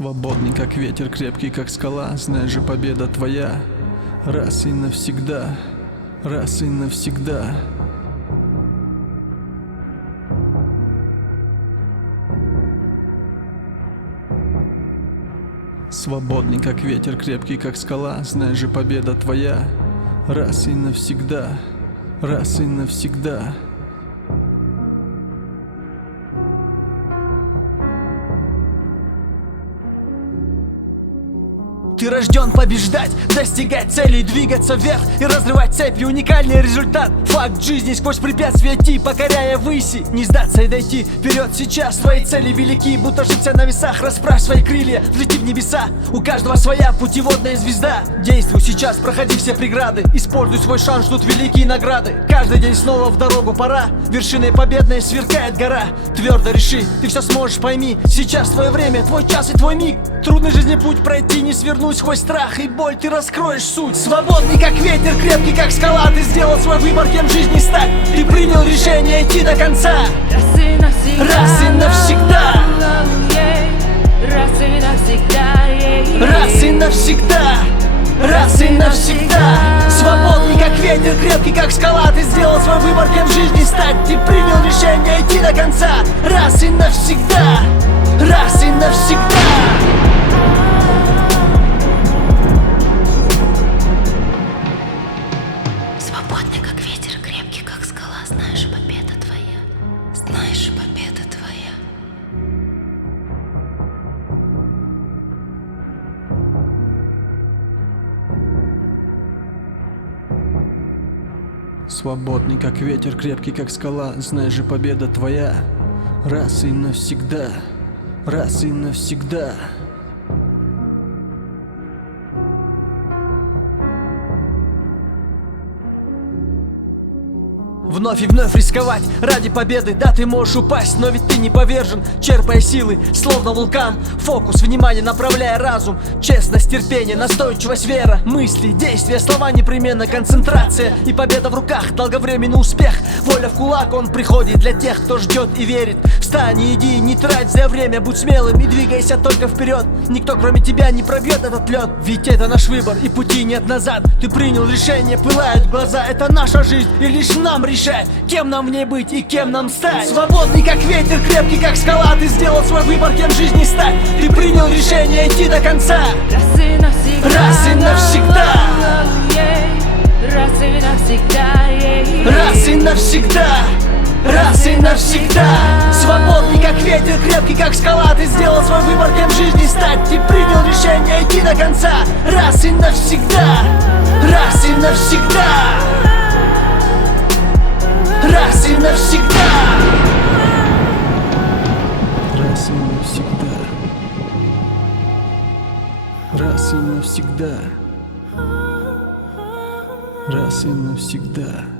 Свободный, как ветер, крепкий, как скала. Знаешь же, победа твоя. Раз и навсегда, раз и навсегда. Свободный, как ветер, крепкий, как скала. Знаешь же, победа твоя. Раз и навсегда, раз и навсегда. Ты рожден побеждать, достигать целей, двигаться вверх и разрывать цепи. Уникальный результат, факт жизни, сквозь препятствия идти, покоряя выси. Не сдаться и дойти вперед сейчас. Твои цели велики, будто житься на весах. Расправь свои крылья, взлети в небеса. У каждого своя путеводная звезда. Действуй сейчас, проходи все преграды. Используй свой шанс, ждут великие награды. Каждый день снова в дорогу пора. Вершиной победной сверкает гора. Твердо реши, ты все сможешь, пойми. Сейчас твое время, твой час и твой миг. Трудный жизни путь пройти, не свернуть сквозь страх и боль, ты раскроешь суть. Свободный, как ветер, крепкий, как скала. Ты сделал свой выбор, кем в жизни стать. Ты принял решение идти до конца. Раз и навсегда, раз и навсегда, раз и навсегда, раз и навсегда, раз и навсегда. Свободный, как ветер, крепкий, как скала. Ты сделал свой выбор, кем в жизни стать. Ты принял решение идти до конца. Раз и навсегда, раз и навсегда. Свободный, как ветер, крепкий, как скала. Знаешь, победа твоя. Знаешь, победа твоя. Свободный, как ветер, крепкий, как скала. Знаешь же, победа твоя. Раз и навсегда, раз и навсегда. Вновь и вновь рисковать ради победы. Да, ты можешь упасть, но ведь ты не повержен. Черпая силы, словно вулкан. Фокус, внимание, направляя разум. Честность, терпение, настойчивость, вера. Мысли, действия, слова непременно. Концентрация и победа в руках. Долговременный успех, воля в кулак. Он приходит для тех, кто ждет и верит. Встань и иди, не трать за время. Будь смелым и двигайся только вперед. Никто кроме тебя не пробьет этот лед. Ведь это наш выбор и пути нет назад. Ты принял решение, пылают глаза. Это наша жизнь и лишь нам решать, кем нам в ней быть и кем нам стать. Свободный, как ветер, крепкий, как скала. Ты сделал свой выбор, кем в жизни стать. Ты принял решение идти до конца. раз и навсегда, Раз и навсегда, раз и навсегда, раз и навсегда, раз и навсегда. Свободный, как ветер, крепкий, как скала. Ты сделал свой выбор, кем в жизни стать. Ты принял решение идти до конца. Раз и навсегда, раз и навсегда, раз и навсегда. Раз и навсегда, раз и навсегда, раз и навсегда.